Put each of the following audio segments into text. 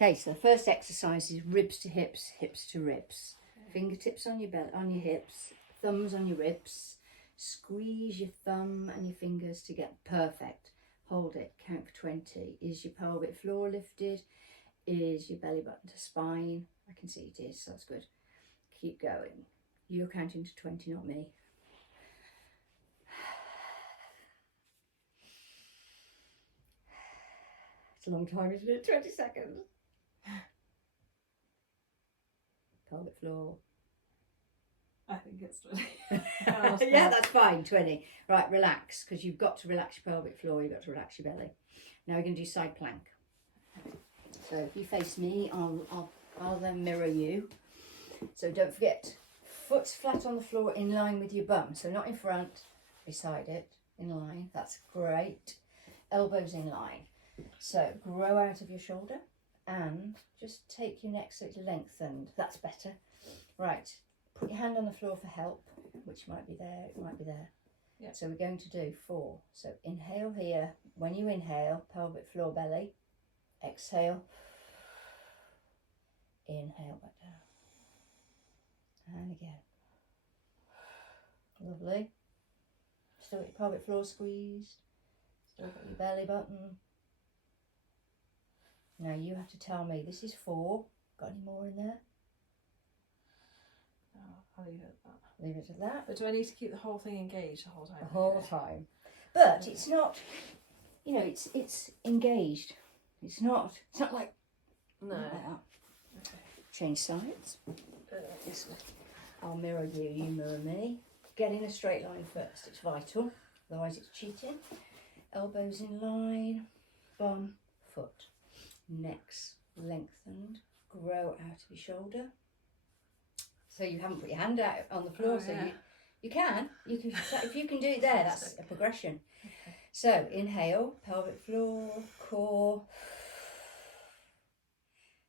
Okay, so the first exercise is ribs to hips, hips to ribs. Fingertips on your belly, on your hips, thumbs on your ribs. Squeeze your thumb and your fingers to get perfect. Hold it, count for 20. Is your pelvic floor lifted? Is your belly button to spine? I can see it is, so that's good. Keep going. You're counting to 20, not me. It's a long time, isn't it? 20 seconds. Pelvic floor. I think it's 20. Yeah, that's fine, 20. Right, relax, because you've got to relax your pelvic floor, you've got to relax your belly. Now we're going to do side plank. So if you face me, I'll then mirror you. So don't forget, foot's flat on the floor in line with your bum. So not in front, beside it, in line. That's great. Elbows in line. So grow out of your shoulder and just take your neck so it's lengthened. That's better. Right, put your hand on the floor for help, which might be there, it might be there. Yep. So we're going to do 4. So inhale here. When you inhale, pelvic floor, belly. Exhale. Inhale back down. And again. Lovely. Still got your pelvic floor squeezed. Still got your belly button. Now you have to tell me, this is 4. Got any more in there? Oh, I'll leave it at that. Leave it at that. But do I need to keep the whole thing engaged the whole time? The whole time. But it's not, you know, it's engaged. It's not like, No. like that. Okay. Change sides. This way. I'll mirror you, you mirror me. Get in a straight line first, it's vital. Otherwise it's cheating. Elbows in line, bum, foot. Necks lengthened. Grow out of your shoulder. So you haven't put your hand out on the floor, so you can. If you can do it there, that's a progression. Okay. So inhale, pelvic floor, core.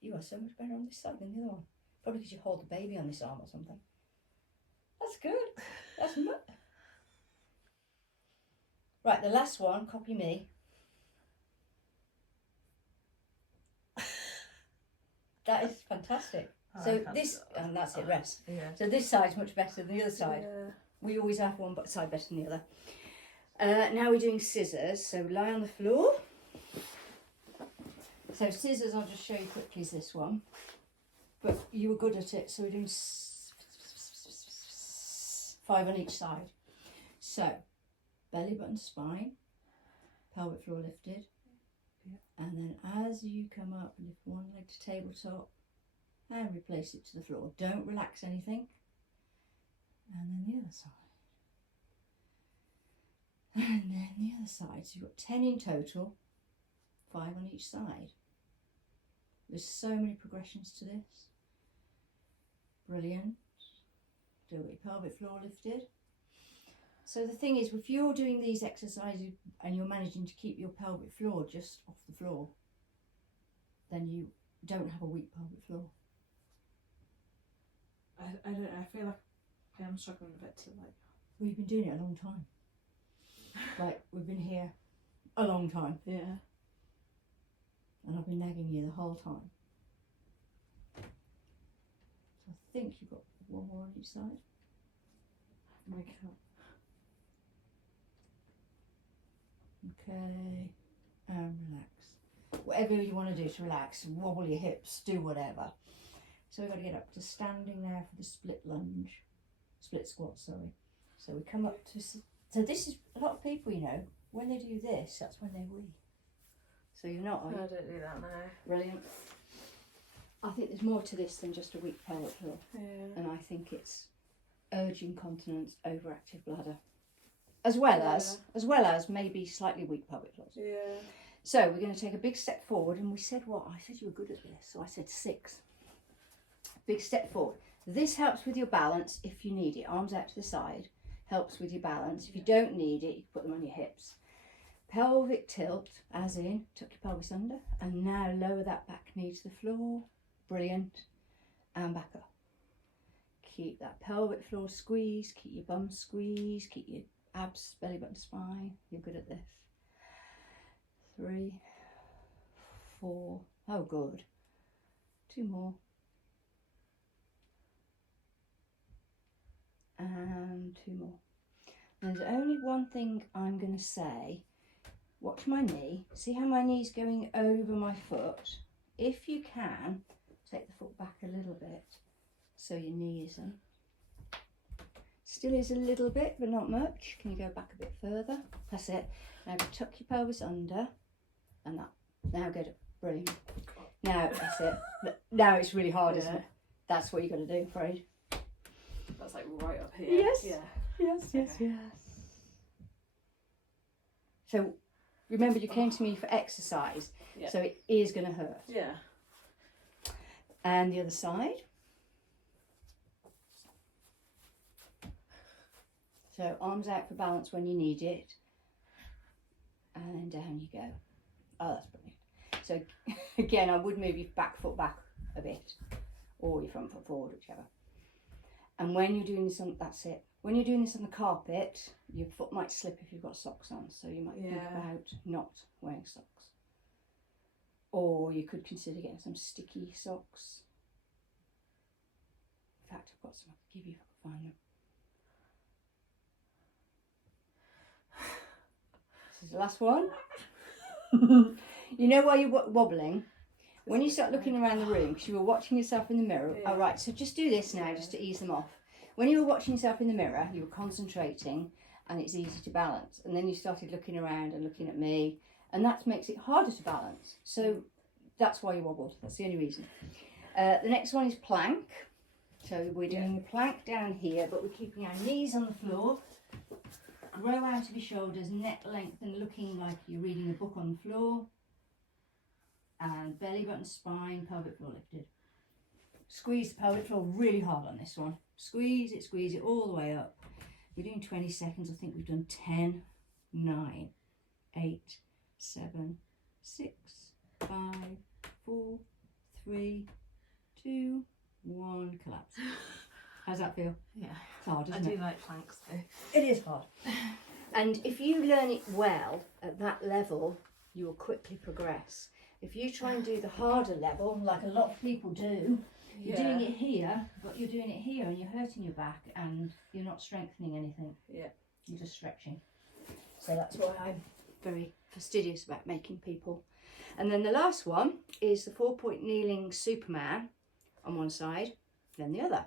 You are so much better on this side than the other one. Probably because you hold the baby on this arm or something. That's good. That's right, the last one, copy me. That is fantastic. So this, and that's it, rest. Yeah. So this side's much better than the other side. Yeah. We always have one side better than the other. Now we're doing scissors. So lie on the floor. So scissors, I'll just show you quickly, is this one. But you were good at it, so we're doing 5 on each side. So belly button, spine, pelvic floor lifted. Yeah. And then as you come up, lift one leg to tabletop and replace it to the floor. Don't relax anything. And then the other side. And then the other side. So you've got 10 in total, 5 on each side. There's so many progressions to this. Brilliant. Do it with your pelvic floor lifted. So the thing is, if you're doing these exercises and you're managing to keep your pelvic floor just off the floor, then you don't have a weak pelvic floor. I don't know, I feel like I am struggling a bit to like... We've been doing it a long time. Like, we've been here a long time. Yeah. And I've been nagging you the whole time. So I think you've got 1 more on each side. My count. Okay, and relax. Whatever you want to do to relax, wobble your hips, do whatever. So we've got to get up to standing now for the split lunge, split squat, sorry. So we come up to, so this is, a lot of people, you know, when they do this, that's when they wee. So you're not, are you? I don't do that now. Brilliant. I think there's more to this than just a weak pelvic floor. Yeah. And I think it's urge incontinence, overactive bladder. As well as maybe slightly weak pelvic floors. Yeah. So we're going to take a big step forward, and we said what? I said you were good at this, so I said 6. Big step forward. This helps with your balance if you need it. Arms out to the side helps with your balance. If you don't need it, you can put them on your hips. Pelvic tilt, as in tuck your pelvis under, and now lower that back knee to the floor. Brilliant. And back up. Keep that pelvic floor squeezed, keep your bum squeezed, keep your abs, belly button, spine. You're good at this. 3, 4. Oh, good. 2 more. And 2 more. There's only one thing I'm going to say. Watch my knee. See how my knee's going over my foot? If you can, take the foot back a little bit so your knee isn't. Still is a little bit, but not much. Can you go back a bit further? That's it. Now tuck your pelvis under, and that. Now good. Brilliant. Now that's it. Now it's really hard, isn't it? That's what you got to do, I'm afraid. That's like right up here. Yes. Yeah. Yes, yes, yes. So remember, you came to me for exercise, so it is going to hurt. Yeah. And the other side. So arms out for balance when you need it. And down you go. Oh, that's brilliant. So again, I would move your back foot back a bit, or your front foot forward, whichever. And when you're doing this on, that's it. When you're doing this on the carpet, your foot might slip if you've got socks on. So you might think about not wearing socks. Or you could consider getting some sticky socks. In fact, I've got some I could give you if I can find them. This is the last one. You know why you're wobbling? When you start looking around the room, because you were watching yourself in the mirror. All right, so just do this now, just to ease them off. When you were watching yourself in the mirror, you were concentrating, and it's easy to balance. And then you started looking around and looking at me, and that makes it harder to balance. So that's why you wobbled. That's the only reason. The next one is plank. So we're doing the plank down here, but we're keeping our knees on the floor. Grow out of your shoulders, neck length, and looking like you're reading a book on the floor. And belly button, spine, pelvic floor lifted. Squeeze the pelvic floor really hard on this one. Squeeze it all the way up. We're doing 20 seconds. I think we've done 10, 9, 8, 7, 6, 5, 4, 3, 2, 1. Collapse. How's that feel? Yeah. It's hard, isn't it? I do like planks though. It is hard. And if you learn it well at that level, you will quickly progress. If you try and do the harder level, like a lot of people do, you're doing it here, but you're doing it here and you're hurting your back and you're not strengthening anything. Yeah. You're just stretching. So that's why I'm very fastidious about making people. And then the last one is the 4-point kneeling Superman on one side, then the other.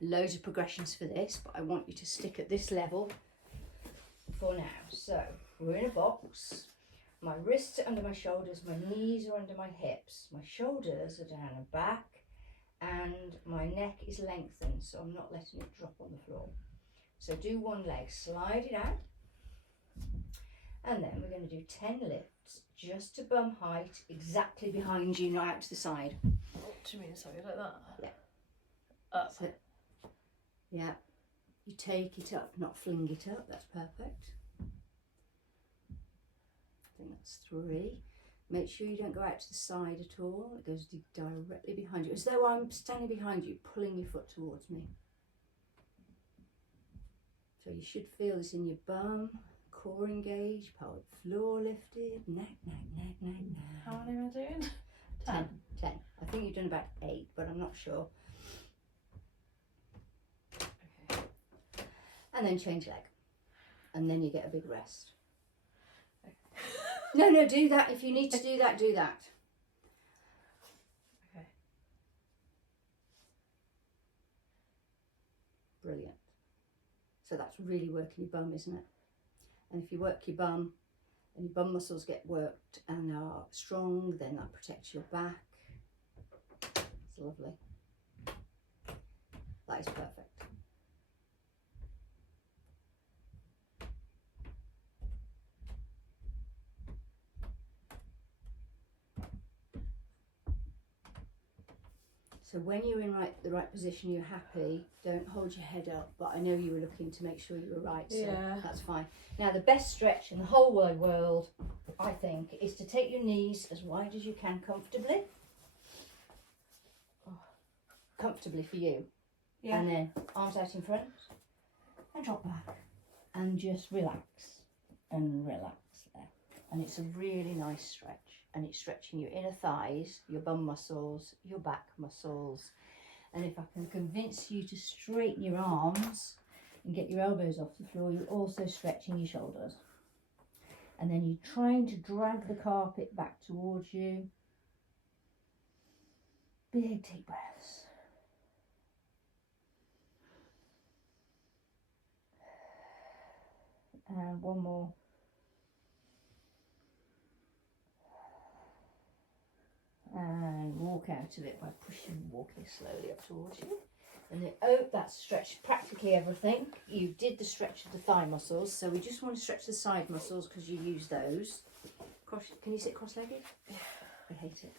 Loads of progressions for this, but I want you to stick at this level for now. So we're in a box. My wrists are under my shoulders, my knees are under my hips, my shoulders are down and back, and my neck is lengthened, so I'm not letting it drop on the floor. So do one leg, slide it out, and then we're going to do 10 lifts just to bum height, exactly behind you, not out to the side. What do you mean, sorry, like that? Yeah. Up. That's it. Yeah. You take it up, not fling it up. That's perfect. I think that's 3. Make sure you don't go out to the side at all. It goes directly behind you, as though I'm standing behind you, pulling your foot towards me. So you should feel this in your bum, core engaged, pelvic floor lifted, neck. How many am I doing? 10. I think you've done about 8, but I'm not sure. Okay. And then change leg. And then you get a big rest. No, do that. If you need to do that, do that. Okay. Brilliant. So that's really working your bum, isn't it? And if you work your bum and your bum muscles get worked and are strong, then that protects your back. It's lovely. That is perfect. So when you're in the right position, you're happy, don't hold your head up, but I know you were looking to make sure you were right, so that's fine. Now the best stretch in the whole wide world, I think, is to take your knees as wide as you can comfortably. Comfortably for you. Yeah. And then arms out in front and drop back and just relax and relax there. And it's a really nice stretch. and it's stretching your inner thighs, your bum muscles, your back muscles. And if I can convince you to straighten your arms and get your elbows off the floor, you're also stretching your shoulders. And then you're trying to drag the carpet back towards you. Big deep breaths. And one more. And walk out of it by walking slowly up towards you. And then, oh, that's stretched practically everything. You did the stretch of the thigh muscles, so we just want to stretch the side muscles because you use those. Can you sit cross-legged? I hate it.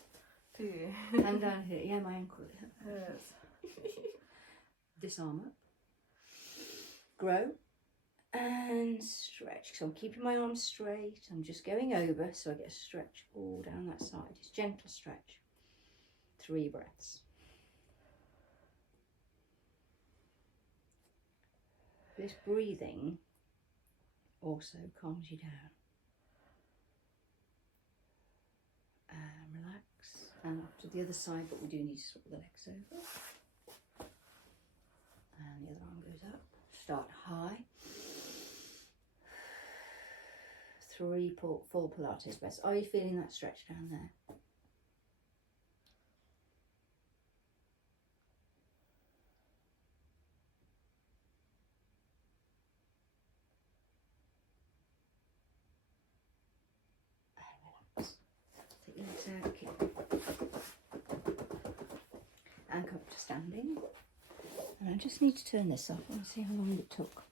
Do you? Hand down here. Yeah, my ankle. Hurts. This arm up. Grow. And stretch. So I'm keeping my arms straight. I'm just going over so I get a stretch all down that side. It's gentle stretch. 3 breaths. This breathing also calms you down. And relax. And up to the other side, but we do need to swap the legs over. And the other arm goes up. Start high. 3 full Pilates breaths. Are you feeling that stretch down there? Take your legs out, kick. And come up to standing. And I just need to turn this off and see how long it took.